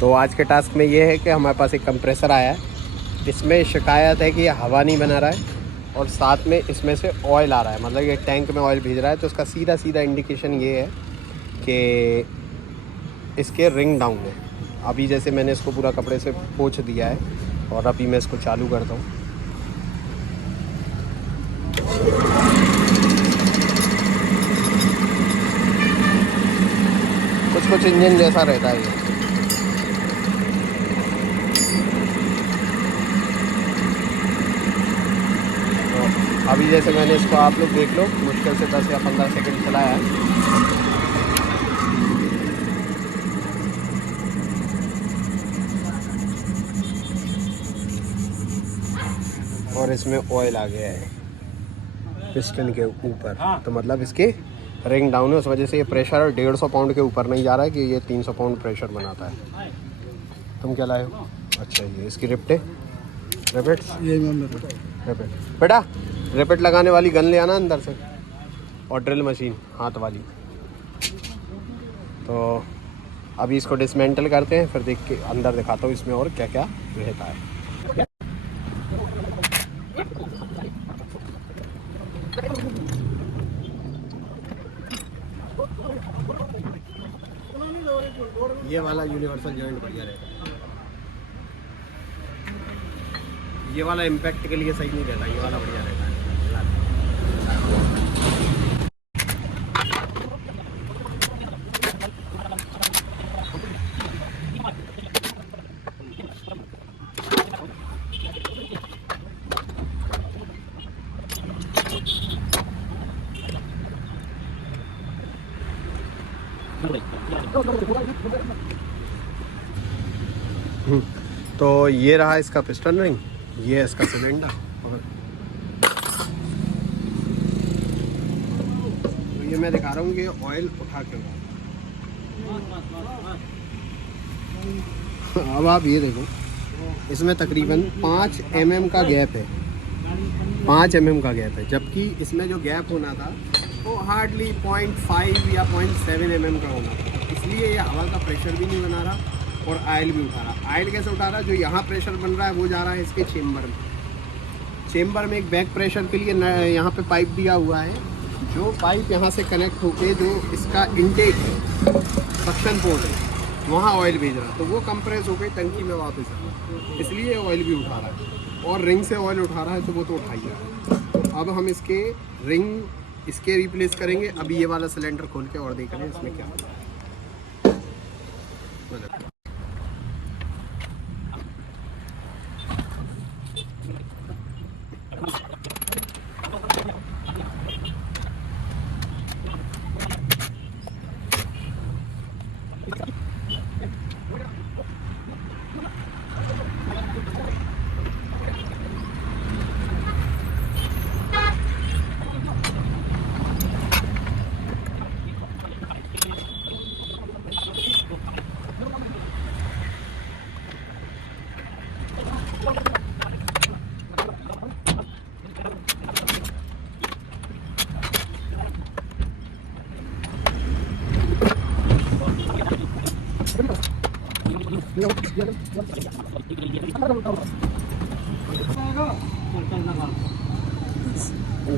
तो आज के टास्क में ये है कि हमारे पास एक कंप्रेसर आया है, इसमें शिकायत है कि ये हवा नहीं बना रहा है और साथ में इसमें से ऑयल आ रहा है, मतलब ये टैंक में ऑयल भेज रहा है। तो उसका सीधा सीधा इंडिकेशन ये है कि इसके रिंग डाउन है। अभी जैसे मैंने इसको पूरा कपड़े से पोंछ दिया है और अभी मैं इसको चालू करता हूँ। कुछ इंजन जैसा रहता है ये। तो अभी जैसे मैंने इसको, आप लोग देख लो, मुश्किल से 10 या 15 सेकंड चलाया है। और इसमें ऑयल आ गया है पिस्टन के ऊपर, तो मतलब इसके रिंग डाउन है, उस वजह से ये प्रेशर 150 पाउंड के ऊपर नहीं जा रहा है कि ये 300 पाउंड प्रेशर बनाता है। तुम क्या लाए हो? अच्छा, ये इसकी रिपटे, रिपेट्स, ये रिपेट। बेटा रिपेट लगाने वाली गन ले आना अंदर से, और ड्रिल मशीन हाथ वाली। तो अभी इसको डिसमेंटल करते हैं, फिर देख के अंदर दिखाता हूँ इसमें और क्या क्या रहता है। ये वाला यूनिवर्सल जॉइंट बढ़िया रहेगा, ये वाला इम्पैक्ट के लिए सही नहीं रहता, ये वाला बढ़िया रहता है। तो ये रहा इसका पिस्टन रिंग, ये है इसका सिलेंडर। तो ये मैं दिखा रहा हूँ कि ऑयल उठा क्यों रहा है। अब आप ये देखो, इसमें तकरीबन 5 mm का गैप है, 5 mm का गैप है, जबकि इसमें जो गैप होना था वो हार्डली 0.5 या 0.7 mm का होना था। इसलिए ये हवा का प्रेशर भी नहीं बना रहा और आयल भी उठा रहा। आयल कैसे उठा रहा है? जो यहाँ प्रेशर बन रहा है वो जा रहा है इसके चेम्बर में। चेम्बर में एक बैक प्रेशर के लिए यहाँ पे पाइप दिया हुआ है, जो पाइप यहाँ से कनेक्ट होके जो इसका इनटेक है, सक्शन पोर्ट है, वहाँ ऑयल भेज रहा है। तो वो कंप्रेस होकर टंकी में वापस आ रहा है, इसलिए ऑयल भी उठा रहा है। और रिंग से ऑयल उठा रहा है तो वो तो उठा ही रहा है। तो अब हम इसके रिंग इसके रिप्लेस करेंगे। अभी ये वाला सिलेंडर खोल के और देख रहे हैं इसमें क्या होता है।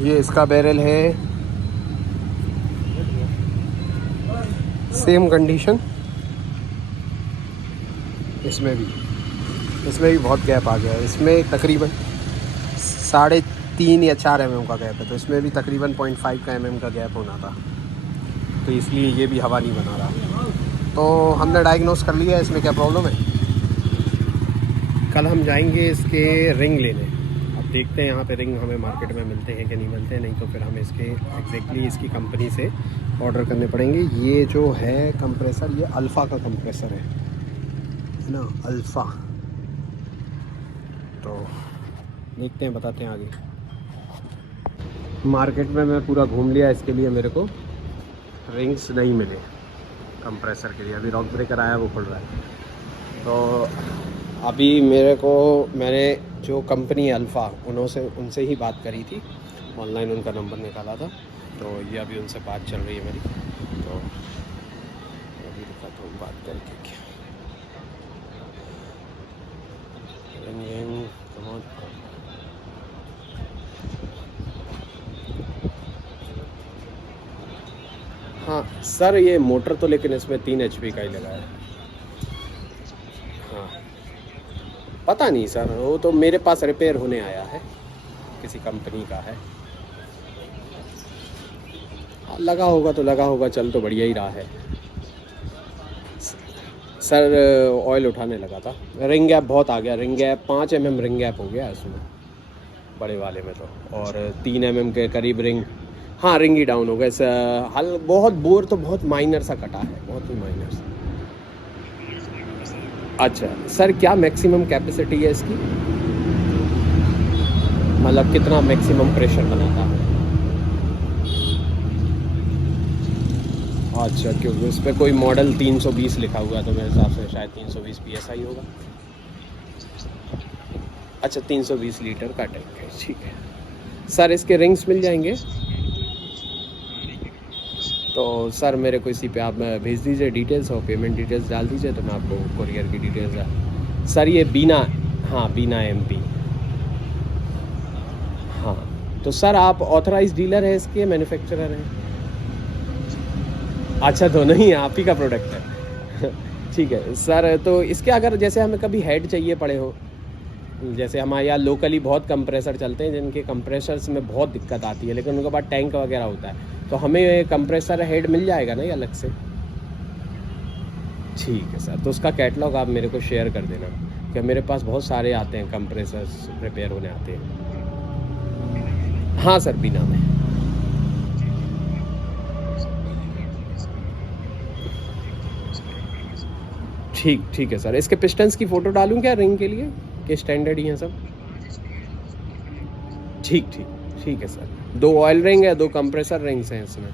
ये इसका बैरल है, सेम कंडीशन। इसमें भी बहुत गैप आ गया है। इसमें तकरीबन 3.5 या 4 mm का गैप है, तो इसमें भी तकरीबन 0.5 का mm का गैप होना था, तो इसलिए ये भी हवा नहीं बना रहा। तो हमने डायग्नोस कर लिया इसमें क्या प्रॉब्लम है। कल हम जाएंगे इसके रिंग लेने। अब देखते हैं यहाँ पे रिंग हमें मार्केट में मिलते हैं कि नहीं मिलते हैं, नहीं तो फिर हमें इसके एग्जैक्टली इसकी कंपनी से ऑर्डर करने पड़ेंगे। ये जो है कंप्रेसर, ये अल्फ़ा का कंप्रेसर है ना, अल्फ़ा। तो देखते हैं, बताते हैं आगे। मार्केट में मैं पूरा घूम लिया, इसके लिए मेरे को रिंग्स नहीं मिले कंप्रेसर के लिए। अभी रॉक ब्रेकर आया, वो खुल रहा है। तो अभी मैंने जो कंपनी है अल्फ़ा, उनसे ही बात करी थी, ऑनलाइन उनका नंबर निकाला था। तो ये अभी उनसे बात चल रही है मेरी। तो अभी दिखाता हूँ बात करके क्या। हाँ सर, ये मोटर तो लेकिन इसमें 3 HP का ही लगा है। हाँ पता नहीं सर, वो तो मेरे पास रिपेयर होने आया है, किसी कंपनी का है। लगा होगा तो लगा होगा, चल तो बढ़िया ही रहा है सर। ऑयल उठाने लगा था, रिंग गैप बहुत आ गया, ring gap 5 mm ring gap हो गया इसमें बड़े वाले में तो, और 3 mm के करीब रिंग, हाँ रिंग ही डाउन हो गया। हल बहुत बोर तो बहुत माइनर सा कटा है, बहुत ही माइनर सा। अच्छा सर, क्या मैक्सिमम कैपेसिटी है इसकी, मतलब कितना मैक्सिमम प्रेशर बनाता है? अच्छा, क्योंकि उस पर कोई मॉडल 320 लिखा हुआ है, तो मेरे हिसाब से शायद 320 PSI होगा। अच्छा 320 लीटर का टैंक है, ठीक है सर। इसके रिंग्स मिल जाएंगे तो सर मेरे को इसी पे आप भेज दीजिए डिटेल्स, और पेमेंट डिटेल्स डाल दीजिए, तो मैं आपको कोरियर की डिटेल्स सर। ये बीना, हाँ बीना MP। हाँ तो सर आप ऑथराइज डीलर है इसके, मैन्युफैक्चरर हैं? अच्छा दोनों ही, आप ही का प्रोडक्ट है ठीक है सर। तो इसके अगर जैसे हमें कभी हेड चाहिए पड़े हो, जैसे हमारे यहाँ लोकली बहुत कंप्रेसर चलते हैं जिनके कंप्रेसर्स में बहुत दिक्कत आती है, लेकिन उनके बाद टैंक वगैरह होता है, तो हमें कंप्रेसर हेड मिल जाएगा ना ये अलग से? ठीक है सर, तो उसका कैटलॉग आप मेरे को शेयर कर देना, कि मेरे पास बहुत सारे आते हैं कंप्रेसर्स रिपेयर होने आते हैं। हाँ सर बीना में। ठीक है सर। इसके पिस्टन्स की फ़ोटो डालूं क्या रिंग के लिए, कि स्टैंडर्ड ही हैं सब? ठीक है सर। 2 ऑयल रिंग है, 2 कंप्रेसर रिंग्स हैं इसमें।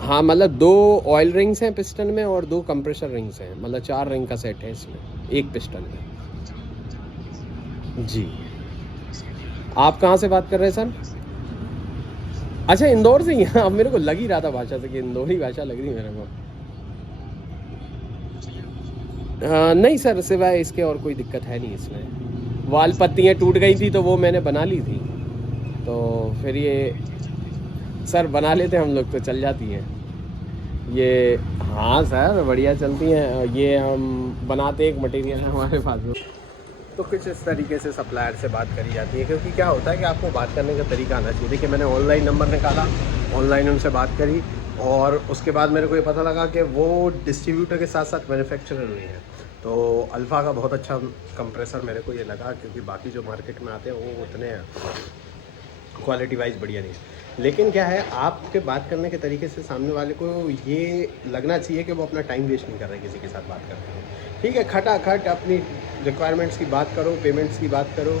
हाँ मतलब 2 ऑयल रिंग्स हैं पिस्टन में, और 2 कंप्रेसर रिंग्स हैं, मतलब 4 रिंग का सेट है इसमें, एक पिस्टन में। जी। आप कहाँ से बात कर रहे हैं सर? अच्छा इंदौर से ही हैं? अब मेरे को लग ही रहा था भाषा से कि इंदौरी भाषा लग रही मेरे को। नहीं सर, सिवाय इसके और कोई दिक्कत है नहीं इसमें। वाल पत्तियाँ टूट गई थी तो वो मैंने बना ली थी, तो फिर ये सर बना लेते हम लोग तो चल जाती हैं ये। हाँ सर बढ़िया चलती हैं ये, हम बनाते एक मटेरियल है हमारे पास। तो कुछ इस तरीके से सप्लायर से बात करी जाती है, क्योंकि क्या होता है कि आपको बात करने का तरीका आना चाहिए। देखिए मैंने ऑनलाइन नंबर निकाला, ऑनलाइन उनसे बात करी, और उसके बाद मेरे को ये पता लगा कि वो डिस्ट्रीब्यूटर के साथ साथ मैन्युफैक्चरर हुई हैं। तो अल्फ़ा का बहुत अच्छा कंप्रेसर मेरे को ये लगा, क्योंकि बाकी जो मार्केट में आते हैं वो उतने क्वालिटी वाइज बढ़िया नहीं है। लेकिन क्या है, आपके बात करने के तरीके से सामने वाले को ये लगना चाहिए कि वो अपना टाइम वेस्ट नहीं कर रहे किसी के साथ बात करते हैं। ठीक है, खटाखट अपनी रिक्वायरमेंट्स की बात करो, पेमेंट्स की बात करो,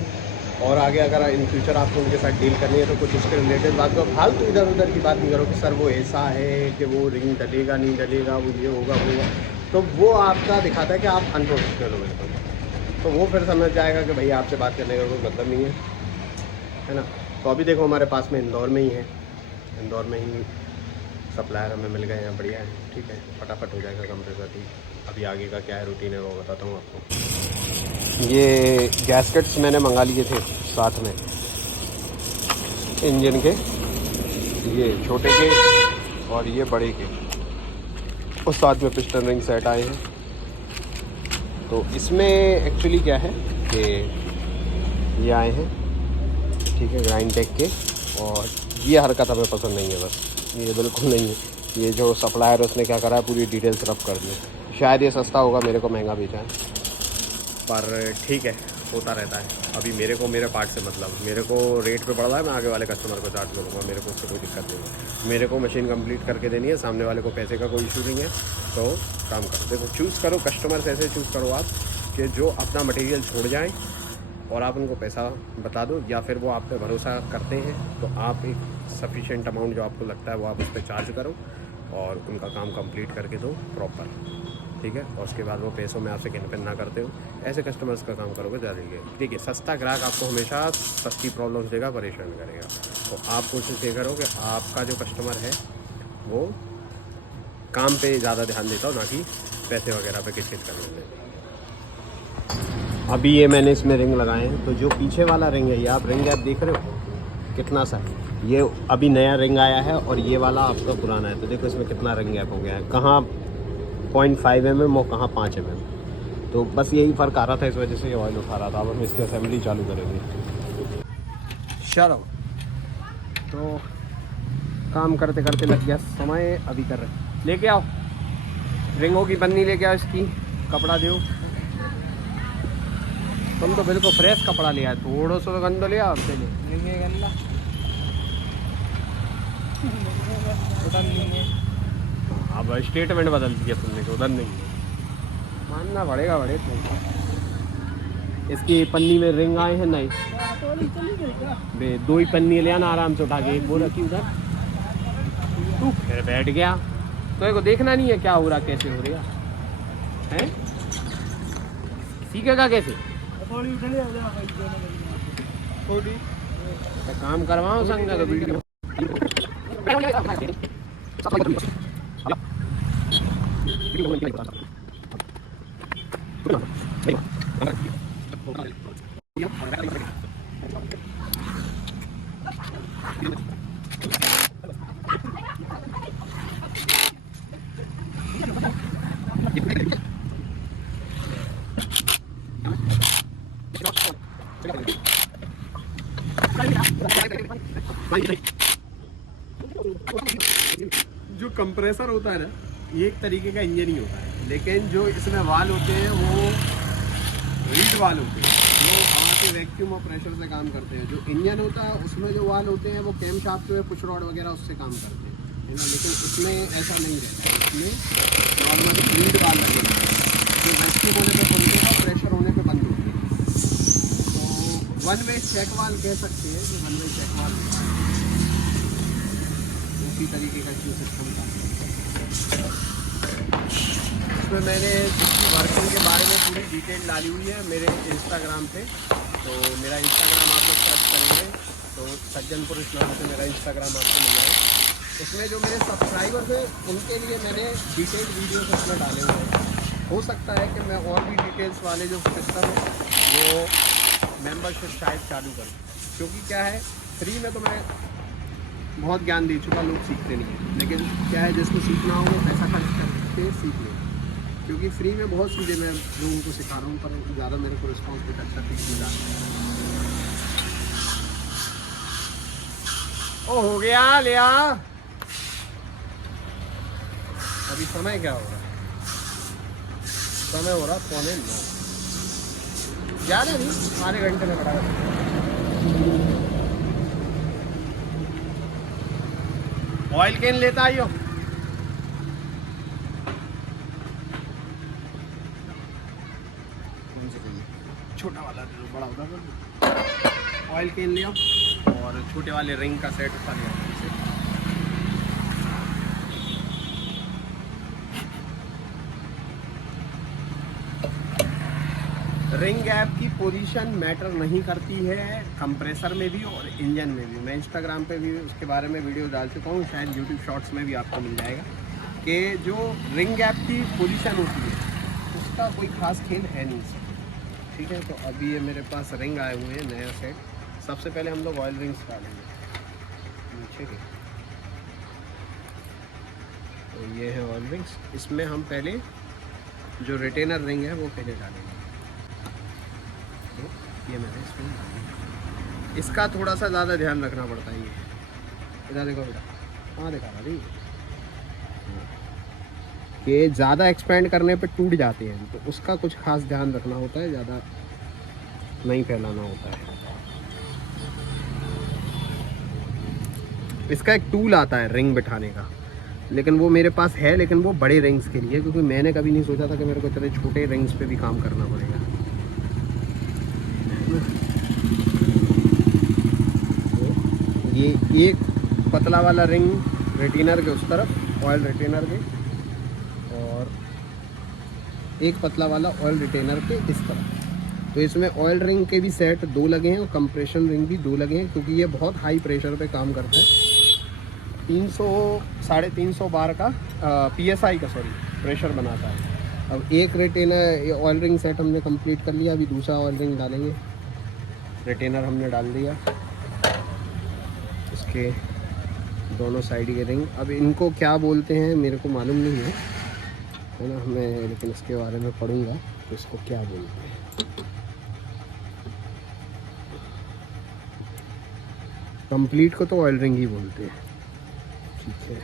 और आगे अगर इन फ्यूचर आपको उनके साथ डील करनी है तो कुछ उसके रिलेटेड बात करो। फालतू इधर उधर की बात नहीं करो कि सर वो ऐसा है कि वो रिंग डलेगा नहीं डलेगा, वो ये होगा वो होगा, तो वो आपका दिखाता है कि आप अनप्रोफेशनल हो बिल्कुल। तो वो फिर समझ जाएगा कि भैया आपसे बात करने का कोई मतलब नहीं है ना। तो अभी देखो हमारे पास में इंदौर में ही है, इंदौर में ही सप्लायर हमें मिल गए हैं, बढ़िया है। ठीक है, फटाफट हो जाएगा कंप्रेसर। ठीक, अभी आगे का क्या है रूटीन है वो बताता हूँ आपको। ये गैस्केट्स मैंने मंगा लिए थे साथ में इंजन के, ये छोटे के और ये बड़े के, और साथ में पिस्टन रिंग सेट आए हैं। तो इसमें एक्चुअली क्या है कि ये आए हैं, ठीक है, ग्राइंड टेक के, और ये हरकत हमें पसंद नहीं है, बस ये बिल्कुल नहीं है। ये जो सप्लायर उसने क्या करा है, पूरी डिटेल्स रफ कर दी। शायद ये सस्ता होगा, मेरे को महंगा बेचा है, पर ठीक है, होता रहता है। अभी मेरे को मेरे पार्ट से मतलब, मेरे को रेट पे पड़ रहा है, मैं आगे वाले कस्टमर को चार्ज करूँगा, मेरे को उससे कोई दिक्कत नहीं है। मेरे को मशीन कंप्लीट करके देनी है, सामने वाले को पैसे का कोई इशू नहीं है। तो काम करो, देखो चूज़ करो कस्टमर्स, ऐसे चूज़ करो आप कि जो अपना मटेरियल छोड़ जाएँ और आप उनको पैसा बता दो, या फिर वो आप पे भरोसा करते हैं तो आप एक सफिशिएंट अमाउंट जो आपको लगता है वो आप उस पर चार्ज करो, और उनका काम कंप्लीट करके दो प्रॉपर, ठीक है। और उसके बाद वो पैसों में आपसे किन ना करते हो, ऐसे कस्टमर्स का काम करोगे ज़्यादा। ठीक है, सस्ता ग्राहक आपको हमेशा सस्ती प्रॉब्लम्स देगा, परेशान करेगा। तो आप कोशिश ये करो कि आपका जो कस्टमर है वो काम पे ज़्यादा ध्यान देता हो, ना कि पैसे वगैरह पे किचकिच करने में। अभी ये मैंने इसमें रिंग लगाए हैं, तो जो पीछे वाला रिंग है, ये आप रिंग गैप देख रहे हो कितना सा है। ये अभी नया रिंग आया है और ये वाला आपका पुराना है, तो देखो इसमें कितना रिंग गैप हो गया है, कहाँ 0.5 mm और कहाँ 5 mm। तो बस यही फ़र्क आ रहा था, इस वजह से ये ऑयल उठा रहा था। अब हम इसकी असेंबली चालू करेंगे। चलो, तो काम करते करते लग गया समय, अभी कर रहे। लेके आओ रिंगों की पन्नी, लेके आओ इसकी, कपड़ा दो। तुम तो बिल्कुल फ्रेश कपड़ा लिया, थोड़ा सा गंदा लिया आपके लिए। अब स्टेटमेंट बदल दिया तुमने, तो उधर नहीं है, मानना पड़ेगा बड़े तुमको। इसकी पन्नी में रिंग आए हैं नहीं बे, 2 ही पन्नी ले आना आराम से उठा के, एक वो रखी उधर। तू फिर बैठ गया, तो को देखना नहीं है क्या हो रहा, कैसे हो रहा है, सीखेगा कैसे? काम करवाओ संग तो वीडियो। जो कंप्रेसर होता है ना, ये एक तरीके का इंजन ही होता है, लेकिन जो इसमें वाल होते हैं वो रीड वाल होते हैं, जो हवा के वैक्यूम और प्रेशर से काम करते हैं। जो इंजन होता है उसमें जो वाल होते हैं वो कैम शाफ्ट में पुश रॉड वगैरह उससे काम करते हैं, है ना। लेकिन इसमें ऐसा नहीं रहता है, इसमें नॉर्मल रीड वाल लगेगा, जो वैक्यूम होने पर खुलते हैं और प्रेशर होने पर बंद होते हैं। तो वन वे चेक वाल कह सकते हैं, जो वन वे चेक वाल उसी तरीके का जो सिस्टम था। इसमें मैंने वर्किंग के बारे में पूरी डिटेल डाली हुई है मेरे इंस्टाग्राम पे, तो मेरा इंस्टाग्राम आप लोग सर्च करेंगे तो सज्जनपुर इस नाम से मेरा इंस्टाग्राम आपको मिल जाएगा। उसमें जो मेरे सब्सक्राइबर्स हैं उनके लिए मैंने डिटेल वीडियोस उसमें डाले हुए हैं। हो सकता है कि मैं और भी डिटेल्स वाले जो सिस्टम है वो मेंबरशिप शायद चालू करूँ, क्योंकि क्या है, फ्री में तो मैं बहुत ज्ञान दे चुका, लोग सीखते नहीं हैं। लेकिन क्या है, जिसको सीखना हो वो पैसा खर्च करके सीख ले, क्योंकि फ्री में बहुत चीज़ें मैं लोगों को सिखा रहा हूँ, पर ज़्यादा मेरे को रिस्पॉन्स भी अच्छा मिल रहा है। ओ हो गया, ले आ। अभी समय क्या हो रहा है? समय हो रहा 8:45, ज़्यादा नहीं, आधे घंटे में खड़ा कर। ऑयल कैन लेता आइयो। छोटा वाला बड़ा होता है, ऑयल कैन लिया और छोटे वाले रिंग का सेट उठा लिया। रिंग गैप की पोजीशन मैटर नहीं करती है कंप्रेसर में भी और इंजन में भी। मैं इंस्टाग्राम पे भी उसके बारे में वीडियो डाल चुका हूँ, शायद यूट्यूब शॉर्ट्स में भी आपको मिल जाएगा, कि जो रिंग गैप की पोजीशन होती है उसका कोई खास खेल है नहीं सर, ठीक है। तो अभी ये मेरे पास रिंग आए हुए हैं नया सेट। सबसे पहले हम लोग ऑयल रिंग्स डालेंगे नीचे के, तो ये है ऑयल रिंग्स। इसमें हम पहले जो रिटेनर रिंग है वो पहले डालेंगे, ये मैंने इसमें, इसका थोड़ा सा ज़्यादा ध्यान रखना पड़ता है। ये इधर देखो बेटा, हाँ दिखा रहा नहीं कि ज़्यादा एक्सपेंड करने पे टूट जाते हैं, तो उसका कुछ खास ध्यान रखना होता है, ज़्यादा नहीं फैलाना होता है। इसका एक टूल आता है रिंग बिठाने का, लेकिन वो मेरे पास है, लेकिन वो बड़े रिंग्स के लिए, क्योंकि मैंने कभी नहीं सोचा था कि मेरे को इतने छोटे रिंग्स पे भी काम करना पड़ेगा। ये एक पतला वाला रिंग रेटिनर के उस तरफ, ऑयल रिटेनर के, और एक पतला वाला ऑयल रिटेनर के इस तरफ। तो इसमें ऑयल रिंग के भी सेट 2 लगे हैं और कंप्रेशन रिंग भी 2 लगे हैं, क्योंकि ये बहुत हाई प्रेशर पे काम करता है। 300-350 बार का PSI का प्रेशर बनाता है। अब एक रिटेनर ऑयल रिंग सेट हमने कंप्लीट कर लिया, अभी दूसरा ऑयल रिंग डालेंगे। रिटेनर हमने डाल दिया, इसके दोनों साइड के रिंग। अब इनको क्या बोलते हैं मेरे को मालूम नहीं है ना, मैं लेकिन इसके बारे में पढ़ूंगा तो इसको क्या बोलते हैं। कंप्लीट को तो ऑयल रिंग ही बोलते हैं, ठीक है।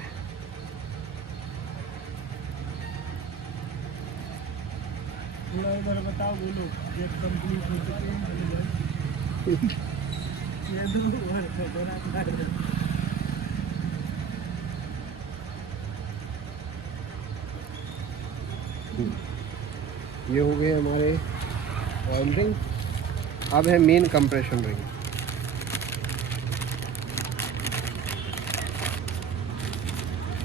उधर बताओ, बोलो ये कंप्लीट हो चुके हैं। ये दो ये हो गए हमारे ऑयल रिंग। अब है मेन कंप्रेशन रिंग।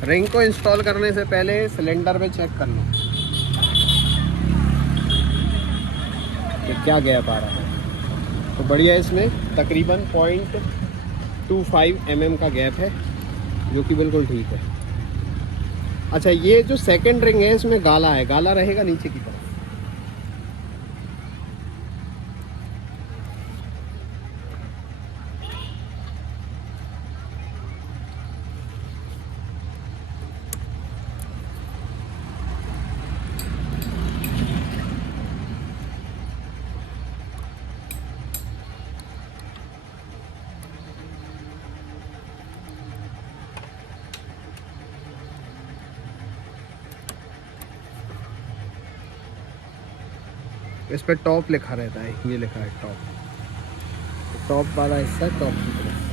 रिंग को इंस्टॉल करने से पहले सिलेंडर में चेक कर लो कि क्या गैप आ रहा है। तो बढ़िया, इसमें तकरीबन 0.25 mm का गैप है, जो कि बिल्कुल ठीक है। अच्छा, ये जो सेकंड रिंग है इसमें गाला है, गाला रहेगा नीचे की तरफ। इस पर टॉप लिखा रहता है, ये लिखा है टॉप। टॉप वाला हिस्सा टॉप की तरफ।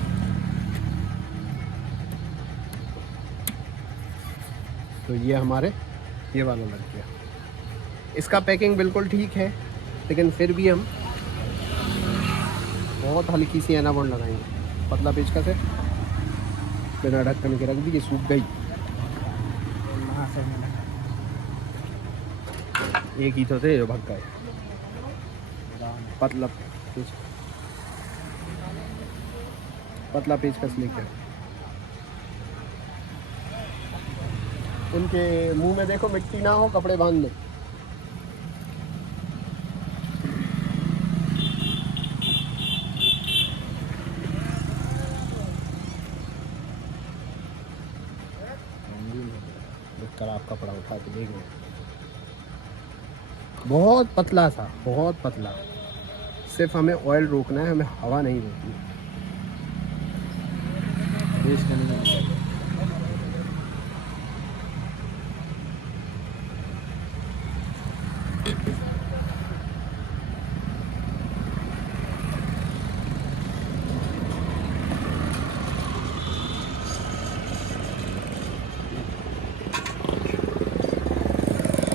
तो ये हमारे ये वाला लग गया। इसका पैकिंग बिल्कुल ठीक है, लेकिन फिर भी हम बहुत हल्की सी एनाबॉन्ड लगाएंगे। पतला पेचकस है, बिना ढक्कन के रख दी, ये सूख गई। एक ही तो थे जो भग गए। पतला पेचकस लेके उनके मुंह में देखो मिट्टी ना हो, कपड़े बांध दो। देखकर आप कपड़ा उठा के देख लो, बहुत पतला सा, बहुत पतला। सिर्फ हमें ऑयल रोकना है, हमें हवा नहीं रोकनी।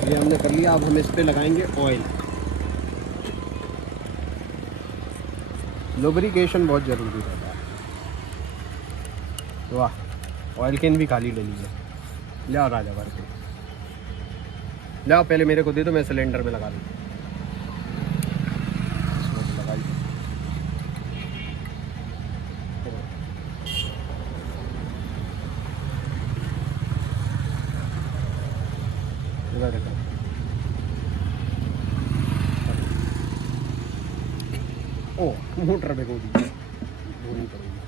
ये हमने कर लिया। अब हम इस पे लगाएंगे ऑयल। लुब्रिकेशन बहुत ज़रूरी रहता है। वाह, ऑयल कैन भी खाली ले लीजिए। ले राजा भर के लाओ, पहले मेरे को दे दो, मैं सिलेंडर में लगा दूँ। ओ मोटर पे को दीजिए, धोनी पड़ेगी।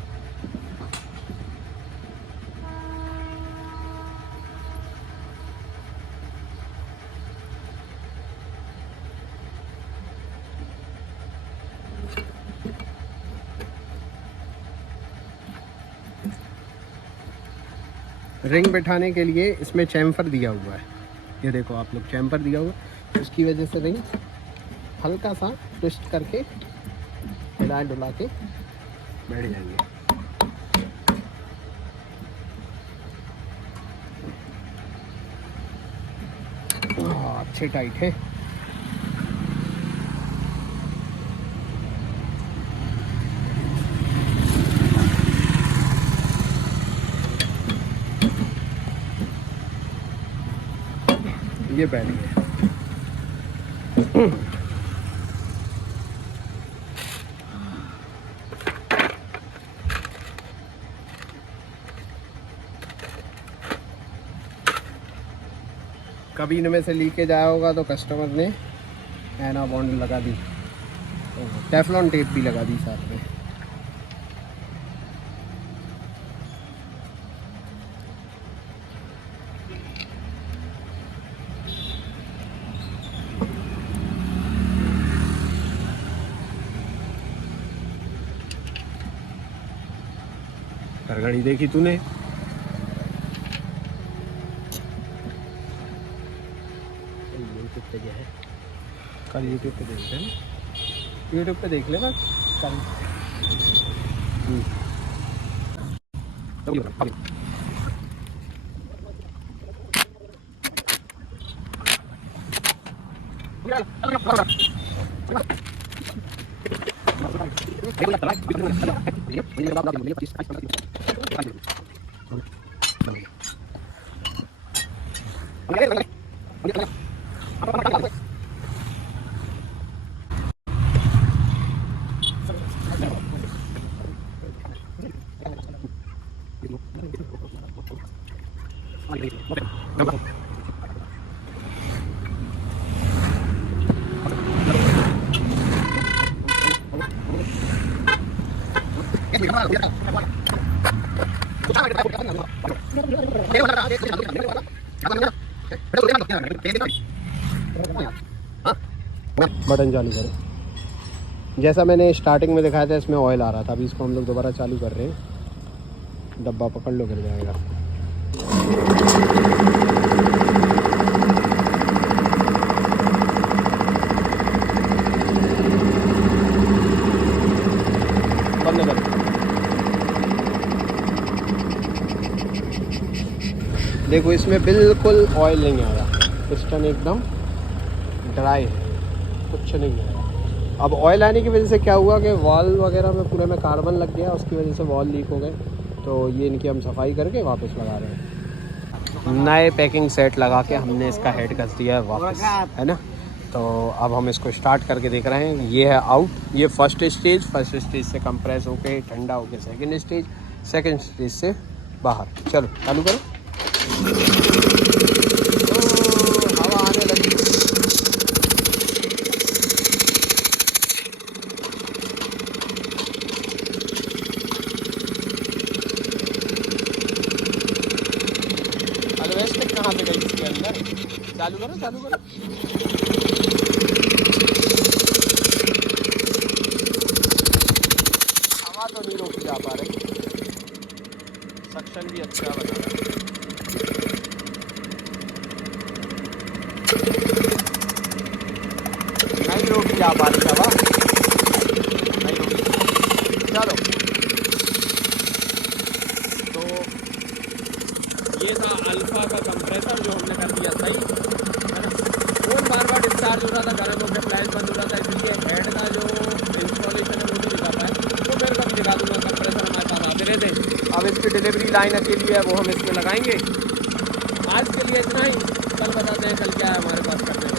रिंग बैठाने के लिए इसमें चैम्फर दिया हुआ है, ये देखो आप लोग, चैम्फर दिया हुआ है। उसकी वजह से रिंग हल्का सा ट्विस्ट करके हिला डुला के बैठ जाएंगे। अच्छे टाइट है। ये बैठ गया। कभी इनमें से लीकेज आया होगा तो कस्टमर ने एनाबॉन्ड लगा दी, टेफलॉन टेप भी लगा दी साथ में। घर घड़ी देखी तूने? यूट्यूब पे क्या है, कल यूट्यूब पे देखते हैं, यूट्यूब पे देख लेना कल। बटन चालू करो। जैसा मैंने स्टार्टिंग में दिखाया था इसमें ऑयल आ रहा था, अभी इसको हम लोग दोबारा चालू कर रहे हैं। डब्बा पकड़ लो, गिर जाएगा। बंद कर। देखो इसमें बिल्कुल ऑयल नहीं आ रहा, पिस्टन एकदम ड्राई है, कुछ नहीं है। अब ऑयल आने की वजह से क्या हुआ कि वॉल वगैरह में पूरे में कार्बन लग गया, उसकी वजह से वॉल लीक हो गए। तो ये इनकी हम सफाई करके वापस लगा रहे हैं। नए पैकिंग सेट लगा के हमने इसका हेड कस दिया है वापस, है ना। तो अब हम इसको स्टार्ट करके देख रहे हैं। ये है आउट, ये फर्स्ट स्टेज से कंप्रेस होके ठंडा होके सेकंड स्टेज से बाहर। चलो चालू करो। हवा आने लगी। अलवेस्टिक कहाँ पे गई इसके अंदर? चालू करो। हवा तो नहीं रोकी जा पा रही, सक्शन भी अच्छा बना रहा है। नहीं रोकी जा पा रही हवा, नहीं रोकी। चलो, तो ये था अल्फा का कंप्रेसर जो हमने कर दिया सही, है ना। फोन बार डिस्चार्ज हो रहा था, गर्म होकर फ्लैश बंद हो रहा था, इसलिए हेड का जो इंस्टॉलेशन है वो नहीं दिखा पाया। तो मेरे को दिखा दूँगा, कंप्रेसर हमारे पास आते रहते। अब इसकी डिलीवरी लाइन अकेली है, वो हम इसमें लगाएंगे। आज के लिए इतना ही, कल बताते हैं कल क्या है हमारे पास करने को।